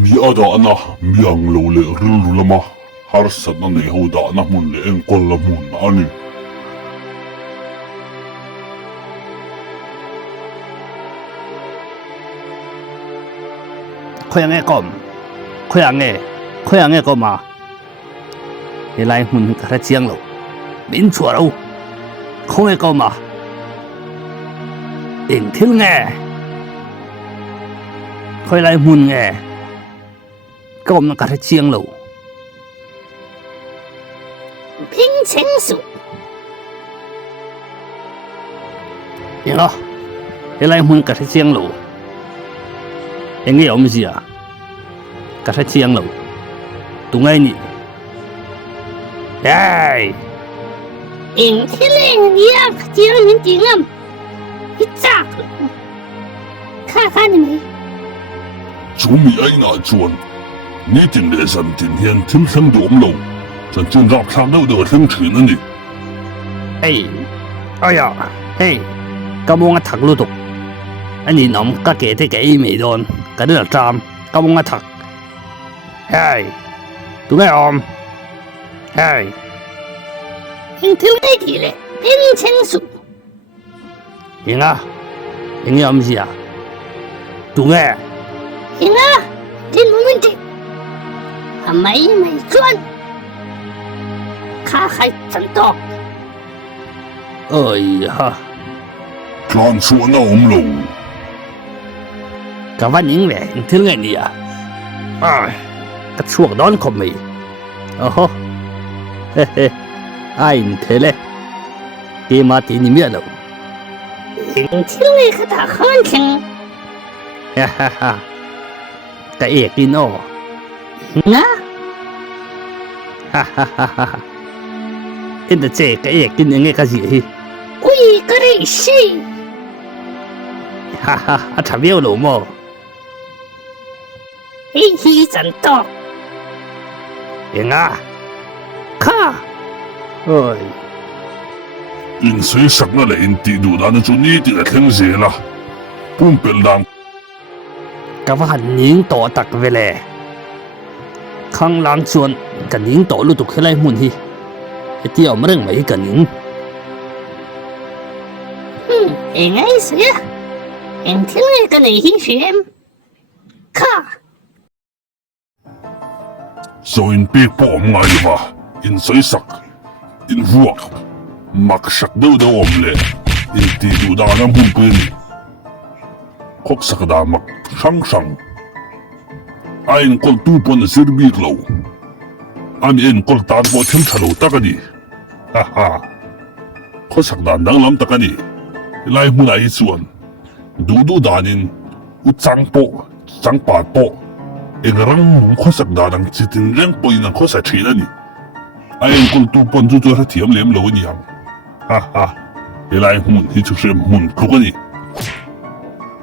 mi ada na miang lo le ril lama har sat na nei ho da na mun le en kol la mun ani 고향에 검 고향에 검아 이라이 문 가라 지양로 민초로 공에 검아 인틀nghe khơi lại mùn nghe cầm nó cả cái chiêng lẩu平清树nhìn đó khơi lại mùn cả cái chiêng lẩu anh nghe ông gì à cả cái chiêng lẩu tụi ngay nhỉ đây in thiên linh ya chiang những tiếng âm ít chắc khá này mấy chú mi ai na chuan ni tin le san tin hian thim thang du om lo chan chun rap thang đâu được thang thin ani ê ơi à ê cái mông thằng lú tục anh nhìn ông cái kế thế cái mày đòn cái đó là tram cái mông thằng hey tụi ngay om hey in thiên linh thì lệ bình清树nhìn à nhìn ông gì à tụi ngay in à tin muốn đi mấy mấy chuan khá hay chân to ơi ha tlan chuan na om lo cái văn những vẻ thứ ngày này à cái chuột đón không mày hô he ai thế lệ cái mà tí ni miệt đâu in thiên linh khá ta hơn chừng ha cái ếch đi nó ngã ha em đã chơi cái ếch đi nghe cái gì ui cái này gì ha chả biết đâu mà hi hi chân to em à kha ơi in sei sak na le in ti du da na chu ni ti la thleng zela pum pel dang cái văn những tổ tắc về lệ khang lang chuan cái những tổ lúc tục khai lại muốn hi cái tiêu mà đừng mấy cái những in ấy gì in thiên linh cái này hi xem khá so in pe po ngai ba in sei sak in vuak mak sak đâu đâu om le in ti du da na mun pe ni khok sak da mak sang sang ain kol tu pon sir bi lo am en kol tan bo thim thalo takani ha ha kho sak da nang lam takani lai mun ai chuan du du danin u chang pa po engrang mung kho sak da nang chitin reng po in kho sa thina ni ain kol tu pon chu chu ha thiam lem lo ni ham ha ha lai mun hi chu sem mun khokani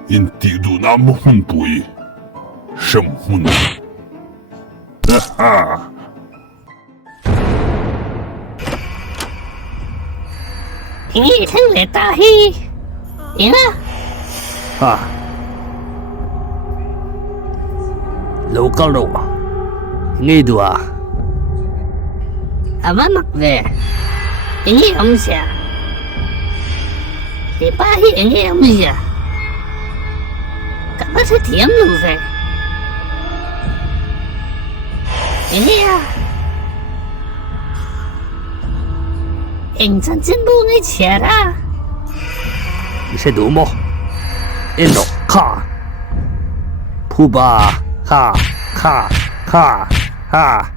in ti du na mo hun pui shem hun ha in hi thiên linh ta hi in à ha lâu cao lâu nghe được à à vẫn mặc về in hi ông xia thì ba hi in hi ông xia cả ba sẽ thiếm luôn về in hi à in chân chân bu ngay chè ra你是多么em đó kha phu ba kha kha kha ha